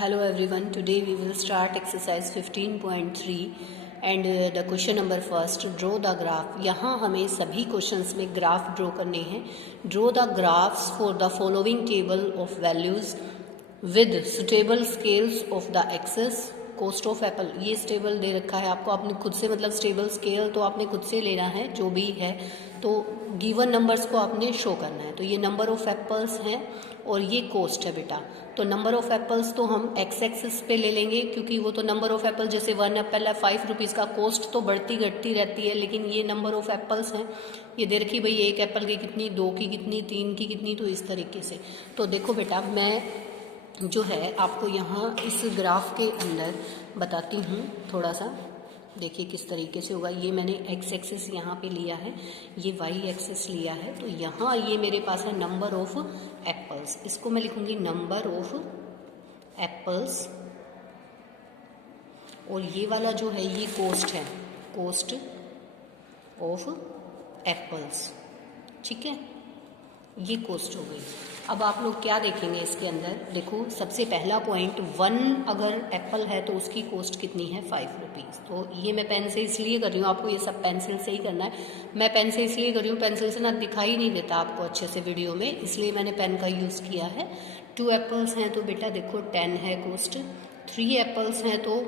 Hello everyone, today we will start exercise 15.3 and the question number first, draw the graph. यहाँ हमें सभी questions में graph draw करने हैं. Draw the graphs for the following table of values with suitable scales of the axis. Cost of Apple, ये stable दे रखा है आपको, आपने खुद से मतलब स्टेबल स्केल तो आपने खुद से लेना है जो भी है, तो गिवन नंबर्स को आपने शो करना है. तो ये नंबर ऑफ एप्पल्स हैं और ये कॉस्ट है बेटा. तो नंबर ऑफ एप्पल्स तो हम एक्स एक्सिस पे ले लेंगे क्योंकि वो तो नंबर ऑफ एप्पल, जैसे 1 एप्पल है 5 रुपीज़ का, कॉस्ट तो बढ़ती घटती रहती है, लेकिन ये नंबर ऑफ एप्पल्स हैं. ये दे रखी भाई, एक एप्पल की कितनी, 2 की कितनी, 3 की कितनी, तो इस तरीके से. तो देखो बेटा, मैं जो है आपको यहाँ इस ग्राफ के अंदर बताती हूँ थोड़ा सा. देखिए किस तरीके से होगा. ये मैंने एक्स एक्सिस यहाँ पे लिया है, ये वाई एक्सिस लिया है. तो यहाँ ये मेरे पास है नंबर ऑफ एप्पल्स, इसको मैं लिखूँगी नंबर ऑफ एप्पल्स, और ये वाला जो है ये कॉस्ट है, कॉस्ट ऑफ एप्पल्स. ठीक है, ये कॉस्ट हो गई. अब आप लोग क्या देखेंगे इसके अंदर, देखो सबसे पहला पॉइंट, 1 अगर एप्पल है तो उसकी कॉस्ट कितनी है, 5 रुपीज़. तो ये मैं पेन से इसलिए कर रही हूँ, आपको ये सब पेंसिल से ही करना है. मैं पेन से इसलिए कर रही हूँ, पेंसिल से ना दिखाई नहीं देता आपको अच्छे से वीडियो में, इसलिए मैंने पेन का यूज़ किया है. 2 एप्पल्स हैं तो बेटा देखो 10 है कॉस्ट. 3 एप्पल्स हैं तो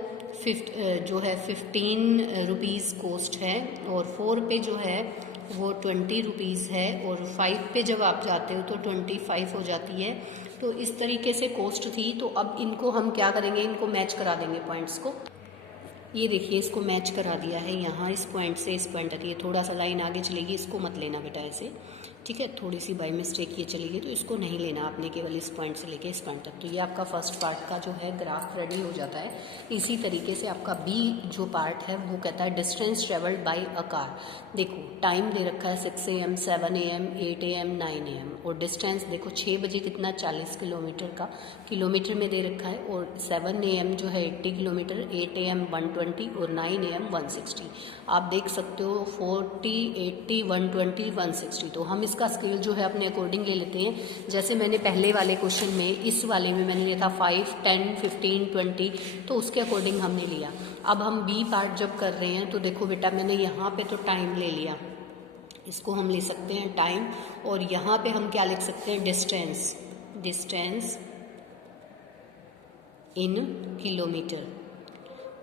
जो है 15 रुपीज़ कॉस्ट है, और 4 पे जो है वो 20 रुपीज़ है, और 5 पे जब आप जाते हो तो 25 हो जाती है. तो इस तरीके से कॉस्ट थी. तो अब इनको हम क्या करेंगे, इनको मैच करा देंगे पॉइंट्स को. ये देखिए इसको मैच करा दिया है, यहाँ इस पॉइंट से इस पॉइंट तक. ये थोड़ा सा लाइन आगे चलेगी, इसको मत लेना बेटा ऐसे, ठीक है. थोड़ी सी बाई मिस्टेक ये चलेगी तो इसको नहीं लेना आपने, केवल इस पॉइंट से लेके इस पॉइंट तक. तो ये आपका फर्स्ट पार्ट का जो है ग्राफ रेडी हो जाता है. इसी तरीके से आपका बी जो पार्ट है वो कहता है distance travelled by a car. देखो टाइम दे रखा है 6 AM, 7 AM, 8 AM, 9 AM, और डिस्टेंस देखो 6 बजे कितना, 40 किलोमीटर का किलोमीटर में दे रखा है, और 7 AM जो है 80 किलोमीटर, 8 AM 120 और 9 AM 160. आप देख सकते हो 40, 80, 120, 160. तो हम इसका स्केल जो है अपने अकॉर्डिंग ले लेते हैं. जैसे मैंने पहले वाले क्वेश्चन में, इस वाले में मैंने लिया था 5, 10, 15, 20, तो उसके अकॉर्डिंग हमने लिया. अब हम बी पार्ट जब कर रहे हैं तो देखो बेटा, मैंने यहाँ पे तो टाइम ले लिया, इसको हम ले सकते हैं टाइम, और यहाँ पे हम क्या लिख सकते हैं, distance, distance in kilometre.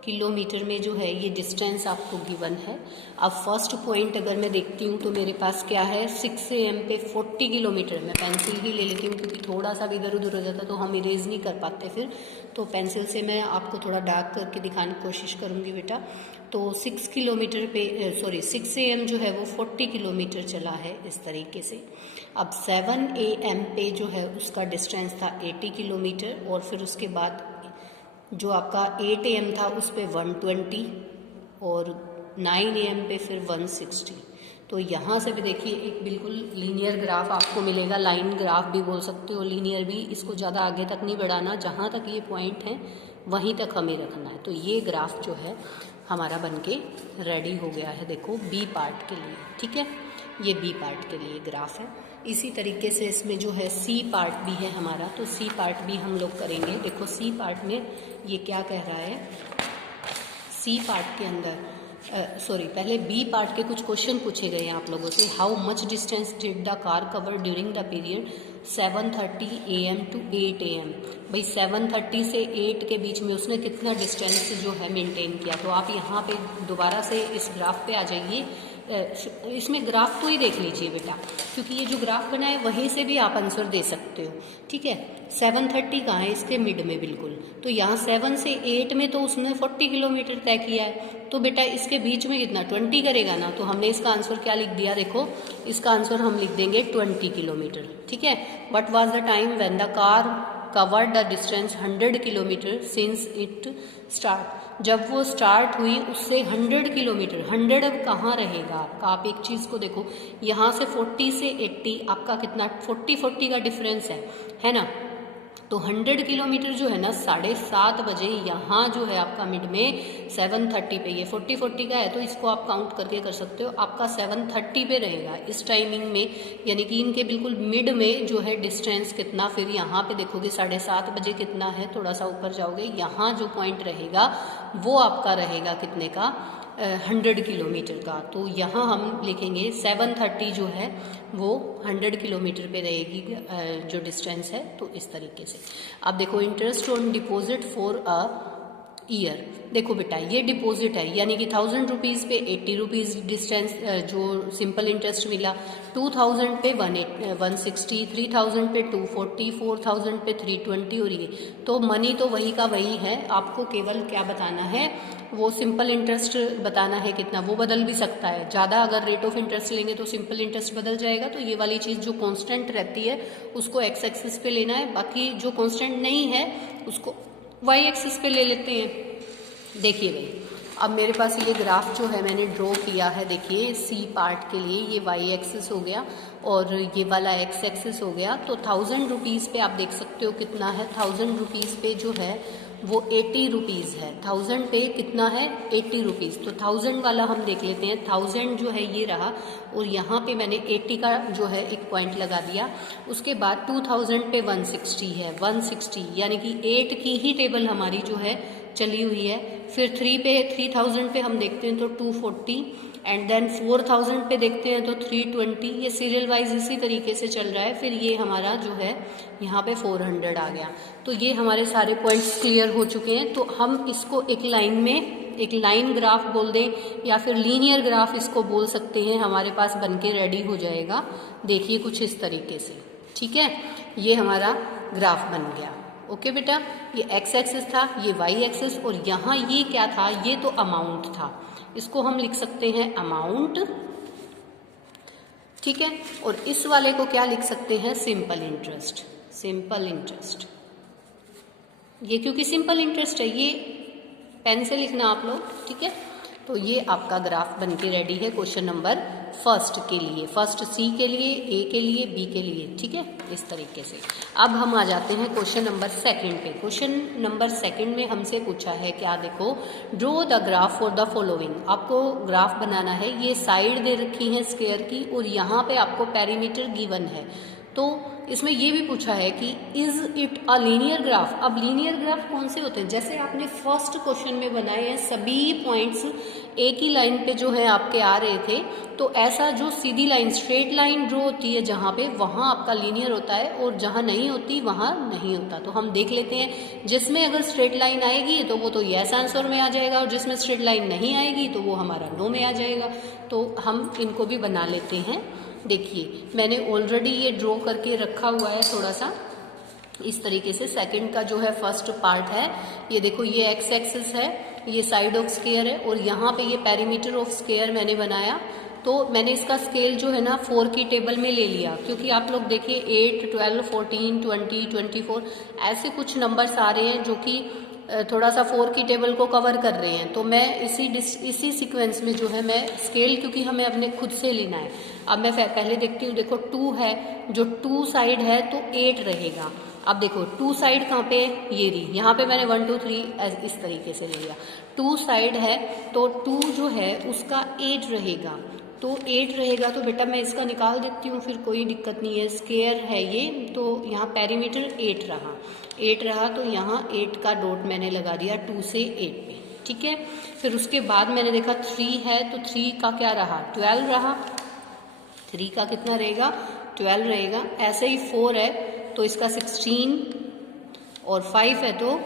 Kilometre में जो है ये डिस्टेंस आपको गिवन है. अब फर्स्ट पॉइंट अगर मैं देखती हूँ तो मेरे पास क्या है, 6 AM पे 40 किलोमीटर. मैं पेंसिल ही ले लेती हूँ क्योंकि थोड़ा सा भी इधर उधर हो जाता तो हम इरेज नहीं कर पाते फिर. तो पेंसिल से मैं आपको थोड़ा डार्क करके दिखाने की कोशिश करूँगी बेटा. तो 6 किलोमीटर पे 6 AM जो है वो 40 किलोमीटर चला है इस तरीके से. अब 7 AM पे जो है उसका डिस्टेंस था 80 किलोमीटर, और फिर उसके बाद जो आपका 8 AM था उस पे 120, और 9 AM पे फिर 160. तो यहाँ से भी देखिए एक बिल्कुल लीनियर ग्राफ आपको मिलेगा, लाइन ग्राफ भी बोल सकते हो, लीनियर भी. इसको ज़्यादा आगे तक नहीं बढ़ाना, जहाँ तक ये पॉइंट है वहीं तक हमें रखना है. तो ये ग्राफ जो है हमारा बनके रेडी हो गया है, देखो बी पार्ट के लिए. ठीक है, ये बी पार्ट के लिए ग्राफ है. इसी तरीके से इसमें जो है सी पार्ट भी है हमारा, तो सी पार्ट भी हम लोग करेंगे. देखो सी पार्ट में ये क्या कह रहा है, सी पार्ट के अंदर पहले बी पार्ट के कुछ क्वेश्चन पूछे गए हैं आप लोगों से. How much distance did the car cover during the period 7:30 AM to 8 AM. भाई 7:30 से 8 के बीच में उसने कितना डिस्टेंस जो है मेंटेन किया. तो आप यहाँ पे दोबारा से इस ग्राफ पे आ जाइए. इसमें ग्राफ को ही देख लीजिए बेटा, क्योंकि ये जो ग्राफ बना है वहीं से भी आप आंसर दे सकते हो. ठीक है, 7:30 कहाँ है, इसके मिड में बिल्कुल. तो यहाँ 7 से 8 में तो उसने 40 किलोमीटर तय किया है, तो बेटा इसके बीच में कितना, 20 करेगा ना. तो हमने इसका आंसर क्या लिख दिया, देखो इसका आंसर हम लिख देंगे 20 किलोमीटर. ठीक है. What was the time when the car covered the distance 100 kilometre since it start. जब वो स्टार्ट हुई उससे 100 किलोमीटर. 100 अब कहाँ रहेगा आपका, आप एक चीज़ को देखो, यहाँ से 40 से 80 आपका कितना, 40 का डिफरेंस है ना. तो 100 किलोमीटर जो है ना 7:30 बजे यहाँ जो है आपका मिड में 7:30 पे, ये 40 का है तो इसको आप काउंट करके कर सकते हो, आपका 7:30 पे रहेगा इस टाइमिंग में, यानी कि इनके बिल्कुल मिड में जो है डिस्टेंस कितना, फिर यहाँ पे देखोगे 7:30 बजे कितना है, थोड़ा सा ऊपर जाओगे, यहाँ जो पॉइंट रहेगा वो आपका रहेगा कितने का, 100 किलोमीटर का। तो यहाँ हम लिखेंगे 7:30 जो है वो 100 किलोमीटर पे रहेगी जो डिस्टेंस है। तो इस तरीके से अब देखो interest on deposit for a year, देखो बेटा ये डिपॉजिट है यानी कि 1000 रुपीज़ पे 80 रुपीज़ डिस्टेंस जो सिंपल इंटरेस्ट मिला, 2000 पे 160, 3000 पे 240, 4000 पे 320 और ये तो मनी तो वही का वही है, आपको केवल क्या बताना है, वो सिंपल इंटरेस्ट बताना है कितना, वो बदल भी सकता है, ज़्यादा अगर रेट ऑफ इंटरेस्ट लेंगे तो सिंपल इंटरेस्ट बदल जाएगा, तो ये वाली चीज़ जो कांस्टेंट रहती है उसको एक्स एक्सिस पे लेना है, बाकी जो कांस्टेंट नहीं है उसको वाई एक्सिस पे ले लेते हैं। देखिए भाई अब मेरे पास ये ग्राफ जो है मैंने ड्रॉ किया है, देखिए सी पार्ट के लिए ये वाई एक्सिस हो गया और ये वाला एक्स एक्सिस हो गया, तो 1000 रुपीज़ पे आप देख सकते हो कितना है, 1000 रुपीज़ पे जो है वो 80 रुपीज़ है, 1000 पे कितना है 80 रुपीज़, तो 1000 वाला हम देख लेते हैं, 1000 जो है ये रहा और यहाँ पे मैंने 80 का जो है एक पॉइंट लगा दिया, उसके बाद 2000 पे 160 है, 160 यानी कि 8 की ही टेबल हमारी जो है चली हुई है, फिर 3000 पे हम देखते हैं तो 240 एंड देन 4000 पे देखते हैं तो 320, ये सीरियल वाइज इसी तरीके से चल रहा है, फिर ये हमारा जो है यहाँ पे 400 आ गया। तो ये हमारे सारे पॉइंट्स क्लियर हो चुके हैं, तो हम इसको एक लाइन में एक लाइन ग्राफ बोल दें या फिर लीनियर ग्राफ इसको बोल सकते हैं, हमारे पास बनके रेडी हो जाएगा। देखिए कुछ इस तरीके से, ठीक है, ये हमारा ग्राफ बन गया। ओके बेटा, ये एक्स एक्सिस था, ये वाई एक्सिस और यहाँ ये क्या था, ये तो अमाउंट था, इसको हम लिख सकते हैं अमाउंट, ठीक है, और इस वाले को क्या लिख सकते हैं, सिंपल इंटरेस्ट, सिंपल इंटरेस्ट, ये क्योंकि सिंपल इंटरेस्ट है ये पेन से लिखना आप लोग, ठीक है। तो ये आपका ग्राफ बनके रेडी है क्वेश्चन नंबर फर्स्ट के लिए, फर्स्ट सी के लिए, ए के लिए, बी के लिए, ठीक है, इस तरीके से। अब हम आ जाते हैं क्वेश्चन नंबर सेकंड पे। क्वेश्चन नंबर सेकंड में हमसे पूछा है क्या, देखो draw the graph for the following, आपको ग्राफ बनाना है, ये साइड दे रखी है स्क्वायर की और यहाँ पे आपको पेरीमीटर गिवन है, तो इसमें ये भी पूछा है कि is it a linear graph. अब लीनियर ग्राफ कौन से होते हैं, जैसे आपने फर्स्ट क्वेश्चन में बनाए हैं सभी पॉइंट्स एक ही लाइन पे जो है आपके आ रहे थे, तो ऐसा जो सीधी लाइन स्ट्रेट लाइन ड्रॉ होती है जहाँ पे, वहाँ आपका लीनियर होता है और जहाँ नहीं होती वहाँ नहीं होता। तो हम देख लेते हैं, जिसमें अगर स्ट्रेट लाइन आएगी तो वो तो यस आंसर में आ जाएगा और जिसमें स्ट्रेट लाइन नहीं आएगी तो वो हमारा नो में आ जाएगा। तो हम इनको भी बना लेते हैं। देखिए मैंने ऑलरेडी ये ड्रॉ करके रखा हुआ है थोड़ा सा इस तरीके से। सेकंड का जो है फर्स्ट पार्ट है, ये देखो ये एक्स एक्सिस है, ये साइड ऑफ स्क्वायर है और यहाँ पे ये पेरीमीटर ऑफ स्क्वायर मैंने बनाया। तो मैंने इसका स्केल जो है ना 4 की टेबल में ले लिया, क्योंकि आप लोग देखिए 8, 12, 14, 20, 24 ऐसे कुछ नंबर्स आ रहे हैं जो कि थोड़ा सा 4 की टेबल को कवर कर रहे हैं। तो मैं इसी सीक्वेंस में जो है मैं स्केल, क्योंकि हमें अपने खुद से लेना है। अब मैं पहले देखती हूँ, देखो 2 है, जो 2 साइड है तो 8 रहेगा। अब देखो 2 साइड कहाँ पे, ये रही, यहाँ पे मैंने 1, 2, 3 इस तरीके से ले लिया। 2 साइड है तो 2 जो है उसका 8 रहेगा, तो 8 रहेगा तो बेटा मैं इसका निकाल देती हूँ, फिर कोई दिक्कत नहीं है। स्क्वायर है ये, तो यहाँ पेरीमीटर 8 रहा, 8 रहा तो यहाँ 8 का डॉट मैंने लगा दिया 2 से 8 पे, ठीक है। फिर उसके बाद मैंने देखा 3 है तो 3 का क्या रहा, 12 रहा, 3 का कितना रहेगा 12 रहेगा। ऐसे ही 4 है तो इसका 16 और 5 है तो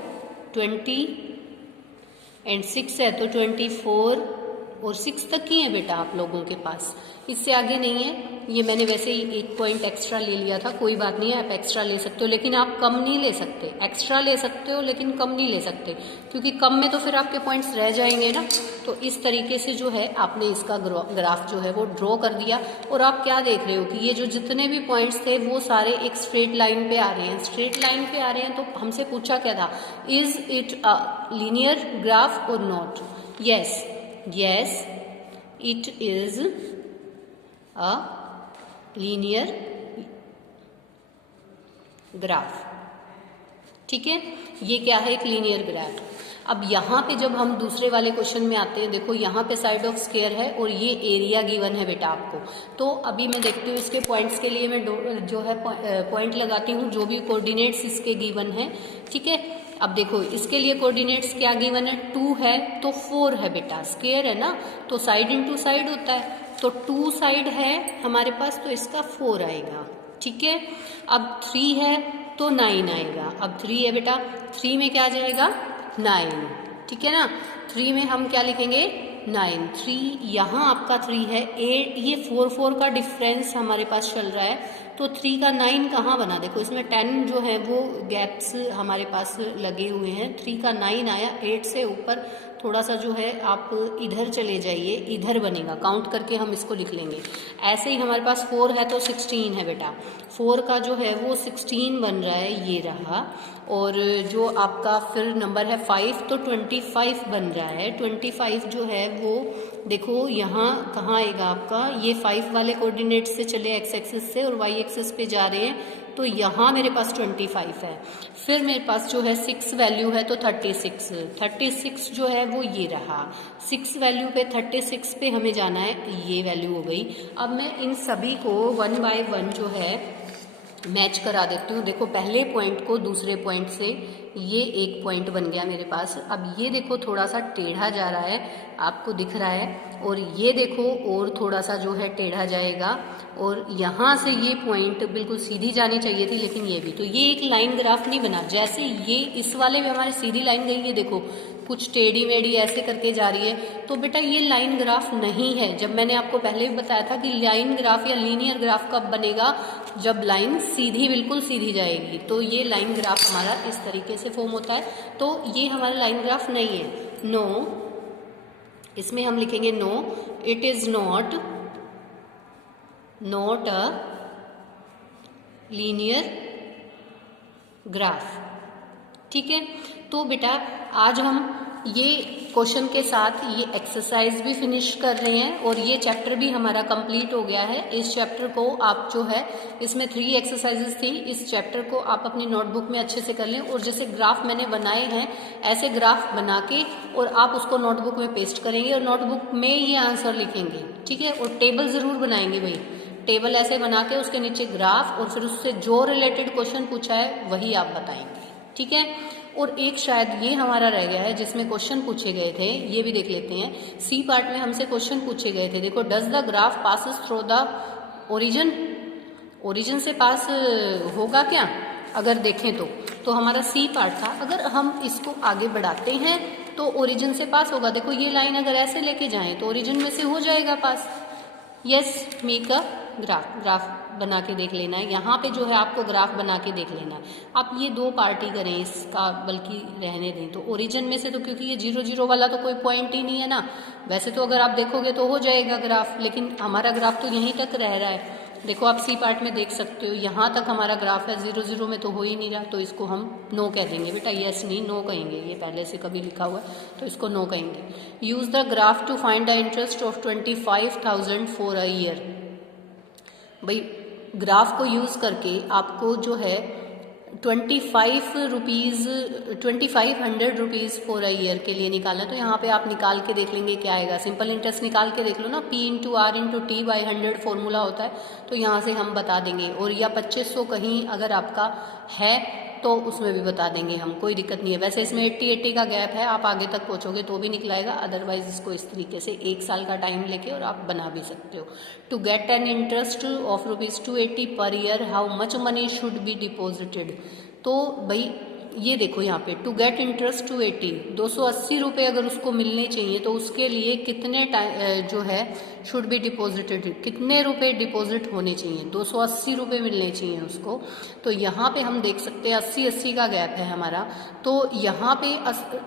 20 एंड 6 है तो 24 और 6 तक ही है बेटा आप लोगों के पास, इससे आगे नहीं है। ये मैंने वैसे ही 1 पॉइंट एक्स्ट्रा ले लिया था, कोई बात नहीं है, आप एक्स्ट्रा ले सकते हो, लेकिन आप कम नहीं ले सकते। एक्स्ट्रा ले सकते हो लेकिन कम नहीं ले सकते, क्योंकि कम में तो फिर आपके पॉइंट्स रह जाएंगे ना। तो इस तरीके से जो है आपने इसका ग्राफ जो है वो ड्रॉ कर दिया। और आप क्या देख रहे हो कि ये जो जितने भी पॉइंट्स थे वो सारे एक स्ट्रेट लाइन पे आ रहे हैं, स्ट्रेट लाइन पे आ रहे हैं। तो हमसे पूछा क्या था, is it a linear graph or not. Yes, yes it is a linear graph, ठीक है, ये क्या है, एक लीनियर ग्राफ। अब यहाँ पे जब हम दूसरे वाले क्वेश्चन में आते हैं, देखो यहाँ पे साइड ऑफ स्क्वायर है और ये एरिया गिवन है बेटा आपको। तो अभी मैं देखती हूँ इसके पॉइंट्स के लिए मैं जो है पॉइंट लगाती हूँ, जो भी कोऑर्डिनेट्स इसके गिवन है। ठीक है, अब देखो इसके लिए कोऑर्डिनेट्स क्या गिवन है, 2 है तो 4 है बेटा, स्क्वायर है ना, तो साइड इंटू साइड होता है, तो 2 साइड है हमारे पास, तो इसका 4 आएगा। ठीक है, अब 3 है तो 9 आएगा। अब 3 है बेटा, 3 में क्या आ जाएगा, 9। ठीक है ना, 3 में हम क्या लिखेंगे, 9। 3 यहाँ आपका 3 है, 8, ये 4 का डिफरेंस हमारे पास चल रहा है, तो 3 का 9 कहाँ बना, देखो इसमें 10 जो है वो गैप्स हमारे पास लगे हुए हैं। 3 का 9 आया, 8 से ऊपर थोड़ा सा जो है आप इधर चले जाइए, इधर बनेगा, काउंट करके हम इसको लिख लेंगे। ऐसे ही हमारे पास 4 है तो 16 है बेटा, 4 का जो है वो 16 बन रहा है, ये रहा। और जो आपका फिर नंबर है 5 तो 25 बन रहा है। 25 जो है वो देखो यहाँ कहाँ आएगा आपका, ये 5 वाले कोऑर्डिनेट से चले एक्स एक्सिस से और वाई एक्सिस पे जा रहे हैं, तो यहाँ मेरे पास 25 है। फिर मेरे पास जो है 6 वैल्यू है तो 36 जो है वो ये रहा। 6 वैल्यू पे 36 पे हमें जाना है, ये वैल्यू हो गई। अब मैं इन सभी को 1 बाय 1 जो है मैच करा देती हूँ। देखो पहले पॉइंट को दूसरे पॉइंट से, ये एक पॉइंट बन गया मेरे पास। अब ये देखो थोड़ा सा टेढ़ा जा रहा है, आपको दिख रहा है, और ये देखो और थोड़ा सा जो है टेढ़ा जाएगा, और यहाँ से ये पॉइंट बिल्कुल सीधी जानी चाहिए थी, लेकिन ये भी, तो ये एक लाइन ग्राफ नहीं बना। जैसे ये इस वाले में हमारी सीधी लाइन गई है, देखो कुछ टेढ़ी मेढ़ी ऐसे करके जा रही है, तो बेटा ये लाइन ग्राफ नहीं है। जब मैंने आपको पहले भी बताया था कि लाइन ग्राफ या लीनियर ग्राफ कब बनेगा, जब लाइन सीधी बिल्कुल सीधी जाएगी, तो ये लाइन ग्राफ हमारा इस तरीके से फॉर्म होता है। तो ये हमारा लाइन ग्राफ नहीं है, नो, इसमें हम लिखेंगे no, it is not a linear graph. ठीक है, तो बेटा आज हम ये क्वेश्चन के साथ ये एक्सरसाइज भी फिनिश कर रहे हैं, और ये चैप्टर भी हमारा कंप्लीट हो गया है। इस चैप्टर को आप जो है, इसमें 3 एक्सरसाइजेस थी, इस चैप्टर को आप अपनी नोटबुक में अच्छे से कर लें, और जैसे ग्राफ मैंने बनाए हैं ऐसे ग्राफ बना के और आप उसको नोटबुक में पेस्ट करेंगे और नोटबुक में ये आंसर लिखेंगे। ठीक है, और टेबल ज़रूर बनाएंगे भाई, टेबल ऐसे बना के उसके नीचे ग्राफ, और फिर उससे जो रिलेटेड क्वेश्चन पूछा है वही आप बताएंगे। ठीक है, और एक शायद ये हमारा रह गया है जिसमें क्वेश्चन पूछे गए थे, ये भी देख लेते हैं। सी पार्ट में हमसे क्वेश्चन पूछे गए थे, देखो does the graph passes through the origin, origin से पास होगा क्या, अगर देखें तो हमारा सी पार्ट था। अगर हम इसको आगे बढ़ाते हैं तो ओरिजिन से पास होगा। देखो ये लाइन अगर ऐसे लेके जाएं तो ओरिजिन में से हो जाएगा पास। यस, मेक अ ग्राफ बना के देख लेना है, यहाँ पे जो है आपको ग्राफ बना के देख लेना है। आप ये 2 पार्टी करें इसका, बल्कि रहने दें, तो ओरिजिन में से, तो क्योंकि ये 0 0 वाला तो कोई पॉइंट ही नहीं है ना, वैसे तो अगर आप देखोगे तो हो जाएगा ग्राफ, लेकिन हमारा ग्राफ तो यहीं तक रह रहा है। देखो आप सी पार्ट में देख सकते हो, यहाँ तक हमारा ग्राफ है, 0 0 में तो हो ही नहीं रहा, तो इसको हम नो कह देंगे बेटा, यस नहीं नो कहेंगे, ये पहले से कभी लिखा हुआ है तो इसको नो कहेंगे। Use the graph to find the interest of 25,000 for a year. भाई ग्राफ को यूज़ करके आपको जो है 2500 रुपीज़ फॉर अ ईयर के लिए निकालना। तो यहाँ पे आप निकाल के देख लेंगे क्या आएगा। सिंपल इंटरेस्ट निकाल के देख लो ना, P into r into t by 100 formula होता है, तो यहाँ से हम बता देंगे। और या 2500 कहीं अगर आपका है तो उसमें भी बता देंगे हम, कोई दिक्कत नहीं है। वैसे इसमें 80 का गैप है, आप आगे तक पहुँचोगे तो भी निकलाएगा, अदरवाइज इसको इस तरीके से 1 साल का टाइम लेके और आप बना भी सकते हो। To get an interest of ₹280 per year, how much money should be deposited. तो भाई ये देखो यहाँ पे टू गेट इंटरेस्ट 280 रुपये अगर उसको मिलने चाहिए, तो उसके लिए कितने टाइम जो है शुड बी डिपॉजिटेड, कितने रुपए डिपॉजिट होने चाहिए, 280 रुपये मिलने चाहिए उसको। तो यहाँ पे हम देख सकते हैं 80 का गैप है हमारा, तो यहाँ पे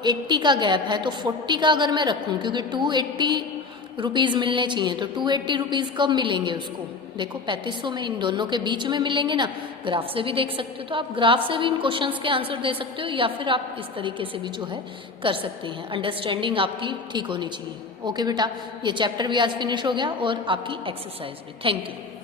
80 का गैप है, तो 40 का अगर मैं रखूँ, क्योंकि 280 रुपीज़ मिलने चाहिए, तो 280 रुपीज़ कब मिलेंगे उसको, देखो 3500 में, इन दोनों के बीच में मिलेंगे ना। ग्राफ से भी देख सकते हो, तो आप ग्राफ से भी इन क्वेश्चंस के आंसर दे सकते हो, या फिर आप इस तरीके से भी जो है कर सकते हैं। अंडरस्टैंडिंग आपकी ठीक होनी चाहिए। ओके बेटा, ये चैप्टर भी आज फिनिश हो गया और आपकी एक्सरसाइज भी। Thank you.